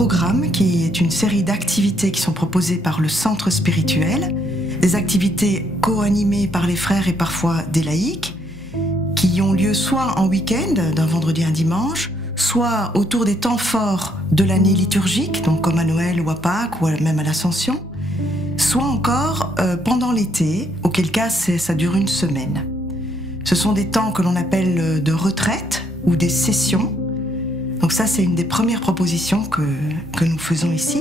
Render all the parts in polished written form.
programme qui est une série d'activités qui sont proposées par le centre spirituel, des activités co-animées par les frères et parfois des laïcs, qui ont lieu soit en week-end, d'un vendredi à un dimanche, soit autour des temps forts de l'année liturgique, donc comme à Noël ou à Pâques ou même à l'Ascension, soit encore pendant l'été, auquel cas ça dure une semaine. Ce sont des temps que l'on appelle de retraite ou des sessions. Donc ça, c'est une des premières propositions que nous faisons ici.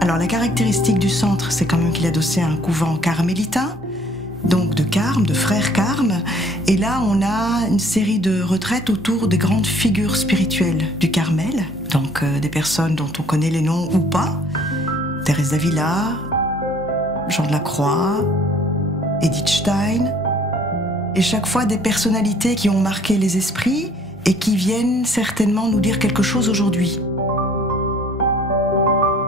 Alors la caractéristique du centre, c'est quand même qu'il est adossé à un couvent carmélitain, donc de carmes, de frères carmes. Et là, on a une série de retraites autour des grandes figures spirituelles du Carmel, donc des personnes dont on connaît les noms ou pas. Thérèse d'Avila, Jean de la Croix, Edith Stein. Et chaque fois des personnalités qui ont marqué les esprits et qui viennent certainement nous dire quelque chose aujourd'hui.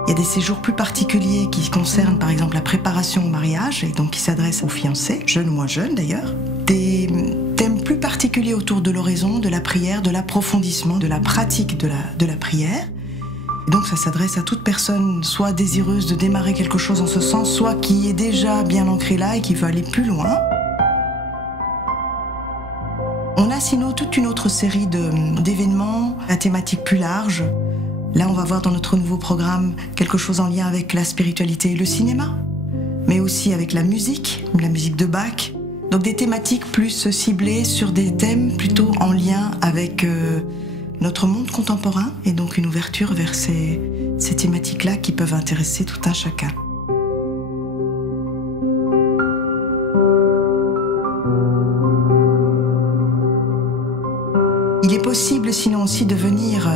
Il y a des séjours plus particuliers qui concernent par exemple la préparation au mariage et donc qui s'adressent aux fiancés, jeunes ou moins jeunes d'ailleurs. Des thèmes plus particuliers autour de l'oraison, de la prière, de l'approfondissement, de la pratique de la prière. Et donc ça s'adresse à toute personne soit désireuse de démarrer quelque chose en ce sens, soit qui est déjà bien ancrée là et qui veut aller plus loin. On a sinon toute une autre série d'événements à thématique plus large. Là, on va voir dans notre nouveau programme quelque chose en lien avec la spiritualité et le cinéma, mais aussi avec la musique de Bach. Donc des thématiques plus ciblées sur des thèmes plutôt en lien avec notre monde contemporain et donc une ouverture vers ces thématiques-là qui peuvent intéresser tout un chacun. Il est possible sinon aussi de venir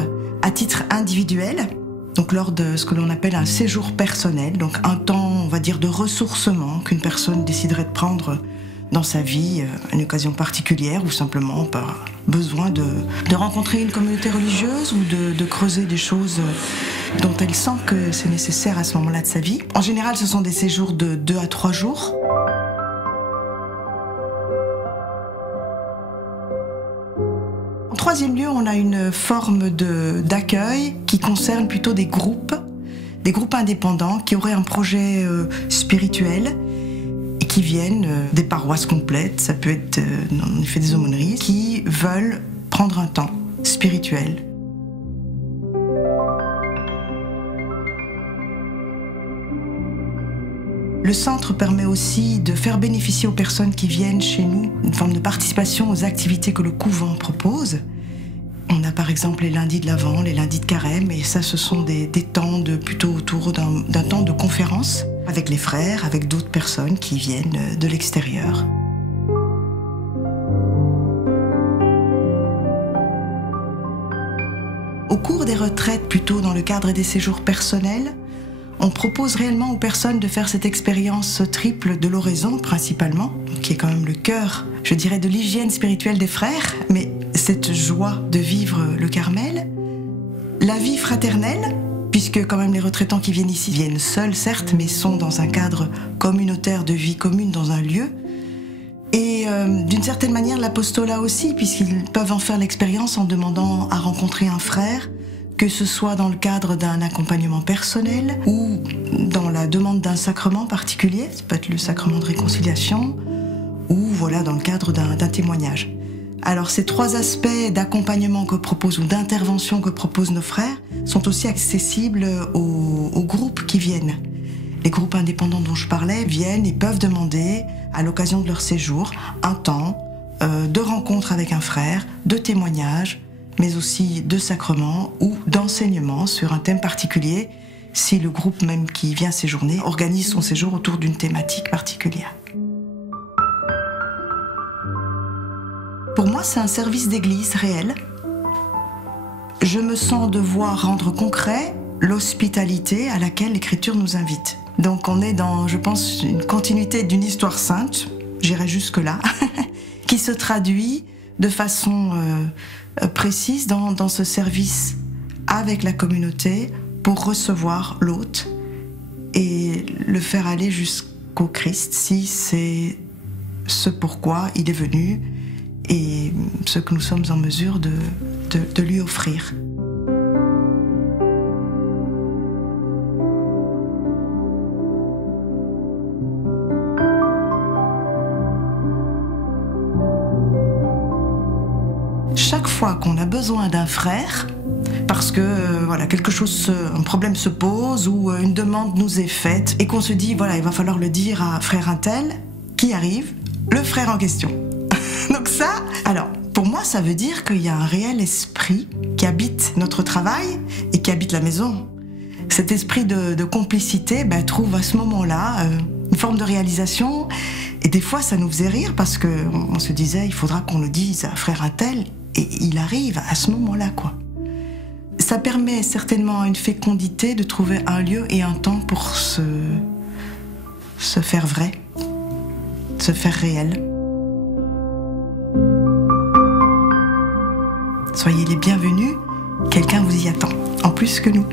à titre individuel, donc lors de ce que l'on appelle un séjour personnel, donc un temps, on va dire, de ressourcement qu'une personne déciderait de prendre dans sa vie, à une occasion particulière ou simplement par besoin de rencontrer une communauté religieuse ou de creuser des choses dont elle sent que c'est nécessaire à ce moment-là de sa vie. En général, ce sont des séjours de 2 à 3 jours. En troisième lieu, on a une forme d'accueil qui concerne plutôt des groupes indépendants qui auraient un projet spirituel et qui viennent des paroisses complètes, ça peut être en effet des aumôneries, qui veulent prendre un temps spirituel. Le centre permet aussi de faire bénéficier aux personnes qui viennent chez nous une forme de participation aux activités que le couvent propose. On a par exemple les lundis de l'Avent, les lundis de Carême, et ça ce sont des temps plutôt autour d'un temps de conférence avec les frères, avec d'autres personnes qui viennent de l'extérieur. Au cours des retraites, plutôt dans le cadre des séjours personnels, on propose réellement aux personnes de faire cette expérience triple de l'oraison principalement, qui est quand même le cœur, je dirais, de l'hygiène spirituelle des frères, mais cette joie de vivre le Carmel, la vie fraternelle, puisque quand même les retraitants qui viennent ici viennent seuls certes, mais sont dans un cadre communautaire de vie commune dans un lieu, et d'une certaine manière l'apostolat aussi, puisqu'ils peuvent en faire l'expérience en demandant à rencontrer un frère, que ce soit dans le cadre d'un accompagnement personnel ou dans la demande d'un sacrement particulier, ça peut être le sacrement de réconciliation, ou voilà dans le cadre d'un témoignage. Alors ces 3 aspects d'accompagnement que proposent ou d'intervention que proposent nos frères sont aussi accessibles aux groupes qui viennent. Les groupes indépendants dont je parlais viennent et peuvent demander à l'occasion de leur séjour un temps de rencontre avec un frère, de témoignage, mais aussi de sacrement ou d'enseignement sur un thème particulier, si le groupe même qui vient séjourner organise son séjour autour d'une thématique particulière. Pour moi, c'est un service d'église réel. Je me sens devoir rendre concret l'hospitalité à laquelle l'Écriture nous invite. Donc on est dans, je pense, une continuité d'une histoire sainte, j'irai jusque-là, qui se traduit de façon précise dans ce service avec la communauté pour recevoir l'hôte et le faire aller jusqu'au Christ si c'est ce pourquoi il est venu et ce que nous sommes en mesure de lui offrir. Chaque fois qu'on a besoin d'un frère, parce que voilà, un problème se pose ou une demande nous est faite et qu'on se dit voilà, il va falloir le dire à frère untel, qui arrive? Le frère en question. Donc ça, alors pour moi ça veut dire qu'il y a un réel esprit qui habite notre travail et qui habite la maison. Cet esprit de complicité trouve à ce moment-là une forme de réalisation, et des fois ça nous faisait rire parce qu'on se disait il faudra qu'on le dise à frère untel, et il arrive à ce moment-là, quoi. Ça permet certainement une fécondité de trouver un lieu et un temps pour se faire vrai, se faire réel. Soyez les bienvenus, quelqu'un vous y attend, en plus que nous.